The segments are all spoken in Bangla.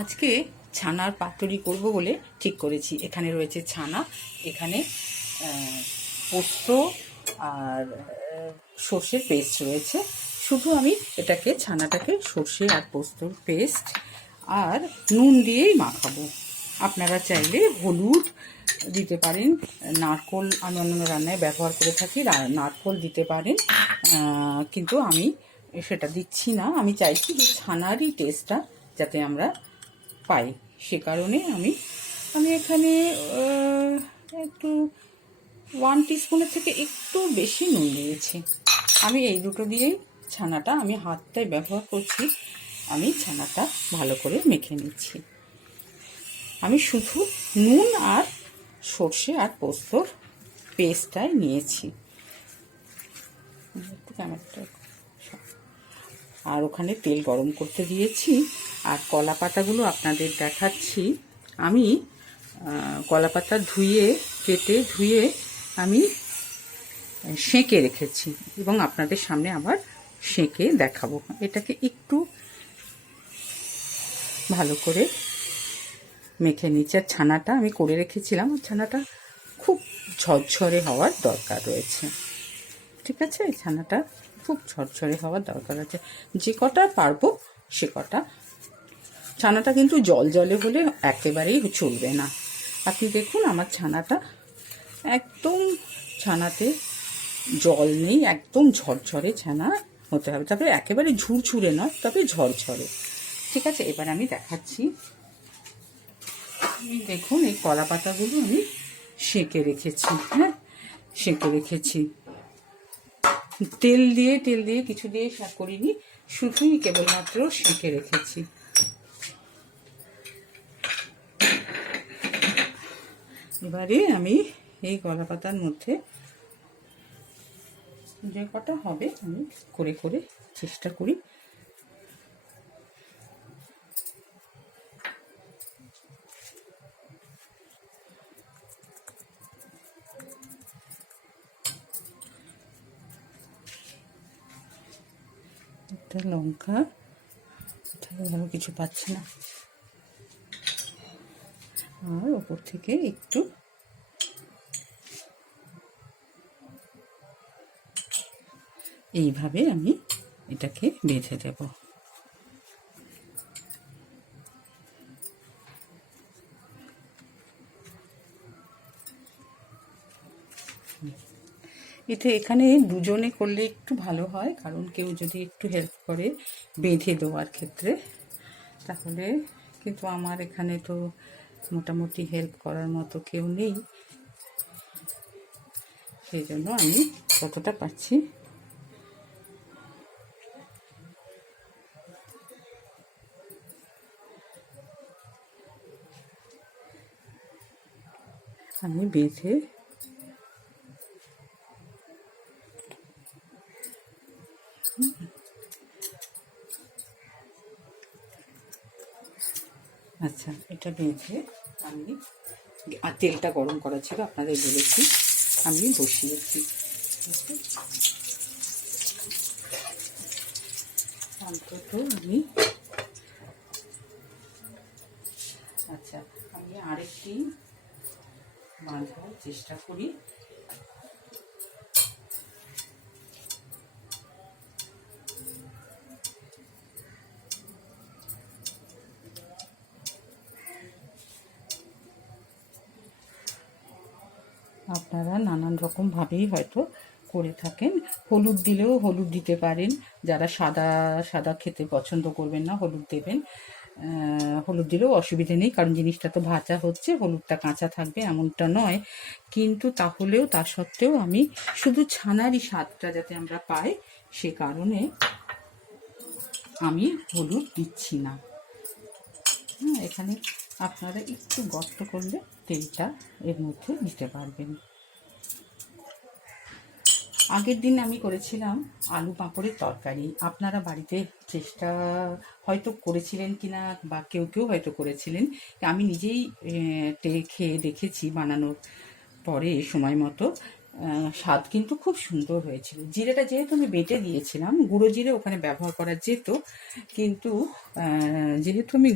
আজকে ছানার পাতুরি করব বলে ঠিক করেছি। এখানে রয়েছে ছানা, এখানে পোস্ত আর সর্ষের পেস্ট রয়েছে। শুধু আমি এটাকে ছানাটাকে সর্ষে আর পোস্তর পেস্ট আর নুন দিয়েই মাখাবো। আপনারা চাইলে হলুদ দিতে পারেন, নারকোল আমি অন্যান্য রান্নায় ব্যবহার করে থাকি, নারকোল দিতে পারেন, কিন্তু আমি সেটা দিচ্ছি না। আমি চাইছি যে ছানারই টেস্টটা যাতে আমরা পাই, সে কারণে আমি এখানে একটু 1 টিস্পুনের থেকে একটু বেশি নুন দিয়েছি। আমি এই দুটো দিয়েই ছানাটা, আমি হাতটাই ব্যবহার করছি, আমি ছানাটা ভালো করে মেখে নিচ্ছি। আমি শুধু নুন আর সর্ষে আর পোস্তর পেস্টটাই নিয়েছি। একটু ক্যামেরাটা, আর ওখানে তেল গরম করতে দিয়েছি। আর কলা পাতাগুলো আপনাদের দেখাচ্ছি। আমি কলা পাতা কেটে ধুয়ে আমি সেঁকে রেখেছি এবং আপনাদের সামনে আবার সেঁকে দেখাবো। এটাকে একটু ভালো করে মেখে নিচ্ছি। আর ছানাটা আমি করে রেখেছিলাম, আর ছানাটা খুব ঝরঝরে হওয়ার দরকার রয়েছে। ঠিক আছে, ছানাটা খুব ঝরঝরে হওয়ার দরকার আছে। যে কটা পারবো সে কটা। ছানাটা কিন্তু জলে হলে একেবারেই চলবে না। আপনি দেখুন আমার ছানাটা একদম, ছানাতে জল নেই, একদম ঝরঝরে ছানা হতে হবে। তারপরে একেবারে ঝুরঝুরে নয়, তবে ঝরঝরে। ঠিক আছে, এবার আমি দেখাচ্ছি। দেখুন এই কলা পাতাগুলো আমি সেঁকে রেখেছি। হ্যাঁ, সেঁকে রেখেছি। তেল দিয়ে কিছু দিয়ে শাক করিনি, শুধুই কেবলমাত্র সেঁকে রেখেছি। এবারে আমি এই কলা পাতার মধ্যে যে কটা হবে আমি করে করে চেষ্টা করি। একটা লঙ্কা, ভালো কিছু পাচ্ছি না, আর ওপর থেকে একটু এইভাবে আমি এটাকে বেঁধে দেব। এখানে দুজনে করলে একটু ভালো হয়, কারণ কেউ যদি একটু হেল্প করে বেঁধে দেওয়ার ক্ষেত্রে, তাহলে। কিন্তু আমার এখানে তো মোটামুটি হেল্প করার মতো কেউ নেই, সেই জন্য আমি কতটা পাচ্ছি আমি বেঁধে আচ্ছা, এটা বেঁধে আমি, আর তেলটা গরম করা ছিল আপনাদের বলেছি, আমি বসিয়েছি। অন্তত আমি, আচ্ছা, আমি আরেকটি বাঁধার চেষ্টা করি। আপনারা নানান রকমভাবেই হয়তো করে থাকেন। হলুদ দিলেও হলুদ দিতে পারেন, যারা সাদা খেতে পছন্দ করবেন না হলুদ দেবেন। হলুদ দিলেও অসুবিধে নেই, কারণ জিনিসটা তো ভাজা হচ্ছে, হলুদটা কাঁচা থাকবে এমনটা নয়। কিন্তু তা সত্ত্বেও আমি শুধু ছানারই স্বাদটা যাতে আমরা পাই, সে কারণে আমি হলুদ দিচ্ছি না। এখানে আপনারা একটু গর্ত করলে তেলটা এর মধ্যে দিতে পারবেন। আগের দিন আমি করেছিলাম আলু পাঁপড়ের তরকারি। আপনারা বাড়িতে চেষ্টা হয়তো করেছিলেন কিনা, বা কেউ হয়তো করেছিলেন। আমি নিজেই খেয়ে দেখেছি বানানোর পরে সময় মতো। স্বাদ কিন্তু খুব সুন্দর হয়েছিল। জিরেটা যেহেতু আমি বেটে দিয়েছিলাম, গুঁড়ো জিরে ওখানে ব্যবহার করা যেত, কিন্তু যেহেতু আমি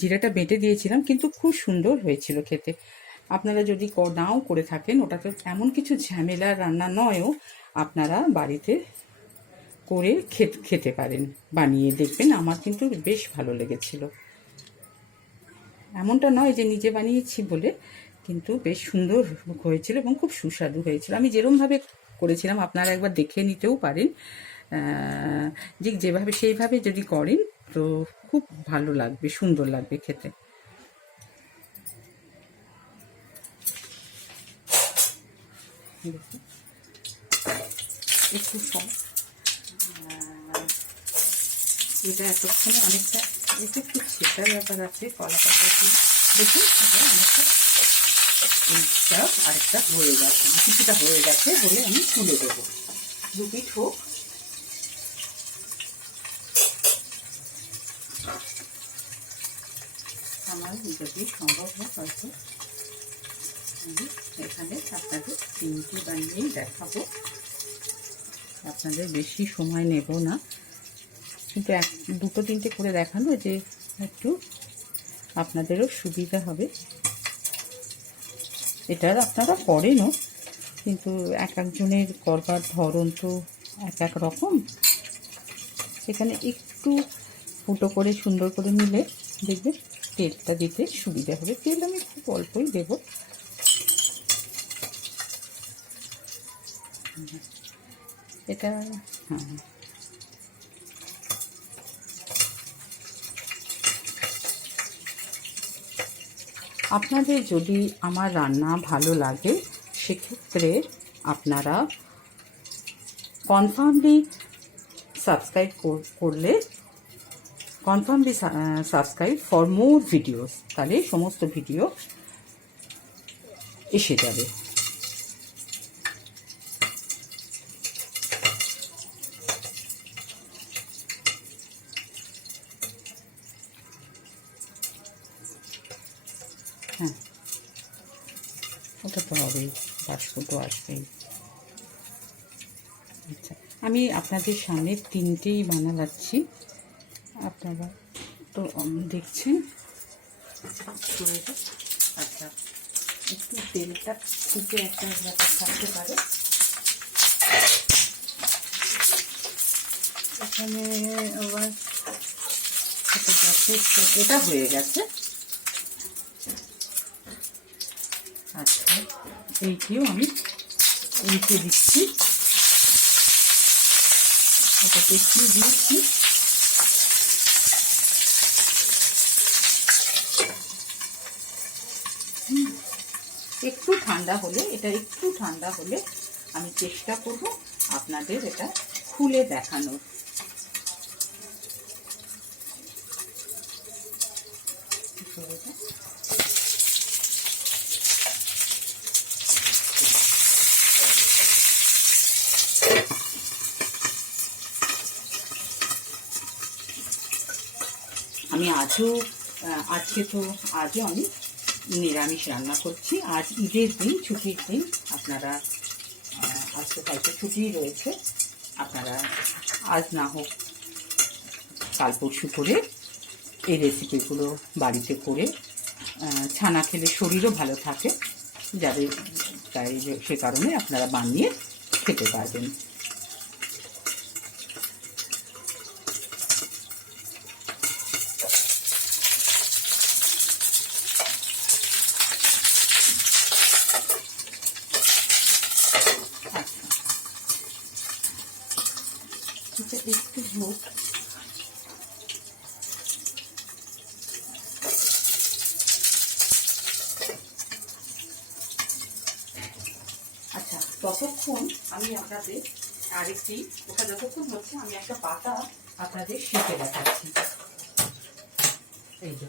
জিরেটা বেটে দিয়েছিলাম, কিন্তু খুব সুন্দর হয়েছিল খেতে। আপনারা যদি নাও করে থাকেন, ওটা তো এমন কিছু ঝামেলার রান্না নয়ও, আপনারা বাড়িতে করে খেতে পারেন, বানিয়ে দেখবেন। আমার কিন্তু বেশ ভালো লেগেছিল। এমনটা নয় যে নিজে বানিয়েছি বলে, কিন্তু বেশ সুন্দর হয়েছিল এবং খুব সুস্বাদু হয়েছিল। আমি যেরমভাবে করেছিলাম আপনারা একবার দেখে নিতেও পারেন। যে যেভাবে সেইভাবে যদি করেন তো খুব ভালো লাগবে, সুন্দর লাগবে খেতে। একটু এটা এতক্ষণে অনেকটা, এটা একটু ছেঁচার ব্যাপার আছে, কলা পাতা দিয়ে দেখুন অনেকটা এইটা আরেকটা হয়ে গেছে, কিছুটা হয়ে গেছে বলে আমি তুলে দেবো। দু পিঠ হোক। আমার যদি সম্ভব হয় হয়তো আমি এখানে আপনাদের 3টে বানিয়েই দেখাবো, আপনাদের বেশি সময় নেব না, কিন্তু 2-3টে করে দেখানো যে একটু আপনাদেরও সুবিধা হবে। এটার আপনারা করেনও, কিন্তু এক একজনের করবার ধরন তো এক এক রকম। সেখানে একটু ফুটো করে সুন্দর করে নিলে দেখবে তেলটা দিতে সুবিধা হবে। তেল আমি খুব অল্পই দেব। এটা হ্যাঁ, আপনাদের যদি আমার রান্না ভালো লাগে, সেক্ষেত্রে আপনারা কনফার্মলি সাবস্ক্রাইব করলে, কনফার্মলি সাবস্ক্রাইব ফর মোর ভিডিওস, তাহলে সমস্ত ভিডিও এসে যাবে। হ্যাঁ, ওটা তো হবেই, বাষ্প তো আসবেই। আচ্ছা, আমি আপনাদের সামনে 3টেই বানাচ্ছি, আপনারা তো দেখছেন। আচ্ছা, একটু তেলটা ফুটে একটা ব্যাপার থাকতে পারে। এখানে আবার এটা হয়ে গেছে। আচ্ছা, এইটিও আমি উল্টে দিচ্ছি, এটাতে একটু দিয়েছি। একটু ঠান্ডা হলে, এটা একটু ঠান্ডা হলে আমি চেষ্টা করব আপনাদের এটা খুলে দেখানোর। আমি আজও আমি নিরামিষ রান্না করছি। আজ ঈদের দিন, ছুটির দিন। আপনারা আজ তো হয়তো ছুটিই রয়েছে, আপনারা আজ না হোক কাল পরশু করে এই রেসিপিগুলো বাড়িতে করে ছানা খেলে শরীরও ভালো থাকে যাদের, তাই সে কারণে আপনারা বানিয়ে খেতে পারবেন। একটু হোক। আচ্ছা, ততক্ষণ আমি আপনাদের আরেকটি, ওটা যতক্ষণ হচ্ছে আমি একটা পাতা আপনাদের সেঁকে দেখাচ্ছি। এই যে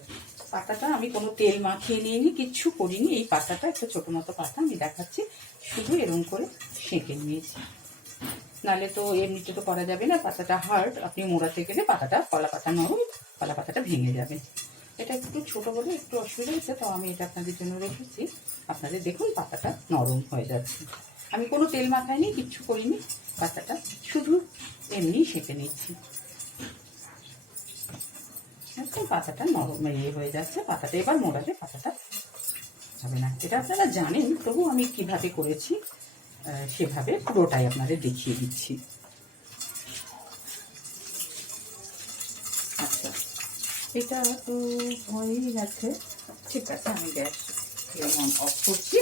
পাতাটা আমি কোনো তেল মাখিয়ে নিইনি, কিচ্ছু করিনি। এই পাতাটা একটা ছোটো মতো পাতা আমি দেখাচ্ছি, শুধু এরকম করে সেঁকে নিয়েছি। নাহলে তো এমনিতে তো করা যাবে না, পাতাটা হার্ড, আপনি মোড়াতে গেলে পাতাটা, কলা পাতা নরম, কলা পাতাটা ভেঙে যাবে। এটা একটু ছোটো বলে একটু অসুবিধা হচ্ছে, তো আমি এটা আপনাদের জন্য রেখেছি। আপনাদের দেখুন পাতাটা নরম হয়ে যাচ্ছে। আমি কোনো তেল মাখাইনি, কিচ্ছু করিনি, পাতাটা শুধু এমনি সেঁকে নিচ্ছি। একদম পাতাটা নরম হয়ে যাচ্ছে, পাতাটা এবার মোড়ালে পাতাটা হবে না। এটা আপনারা জানেন, তবু আমি কিভাবে করেছি সেভাবে পুরোটাই আপনাদের দেখিয়ে দিচ্ছি। আচ্ছা, এটা তো হয়েই গেছে, ঠিক আছে। আমি গ্যাস যেমন অফ করছি।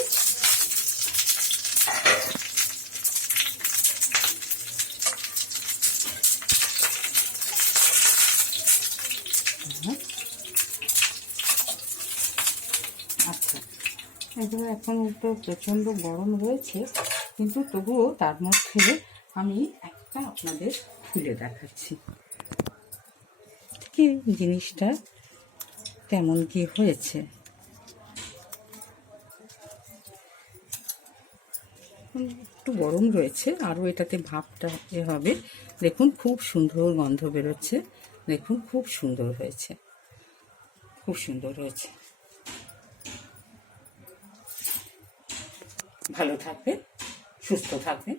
আচ্ছা, এগুলো এখন তো প্রচণ্ড গরম রয়েছে, কিন্তু তবুও তার মধ্যে আমি একটা আপনাদের খুলে দেখাচ্ছি কি জিনিসটা কেমন কি হয়েছে। একটু গরম রয়েছে, আরও এটাতে ভাপটা হবে। দেখুন খুব সুন্দর গন্ধ বেরোচ্ছে, দেখুন খুব সুন্দর হয়েছে, খুব সুন্দর হয়েছে। ভালো থাকবেন, সুস্থ থাকবেন।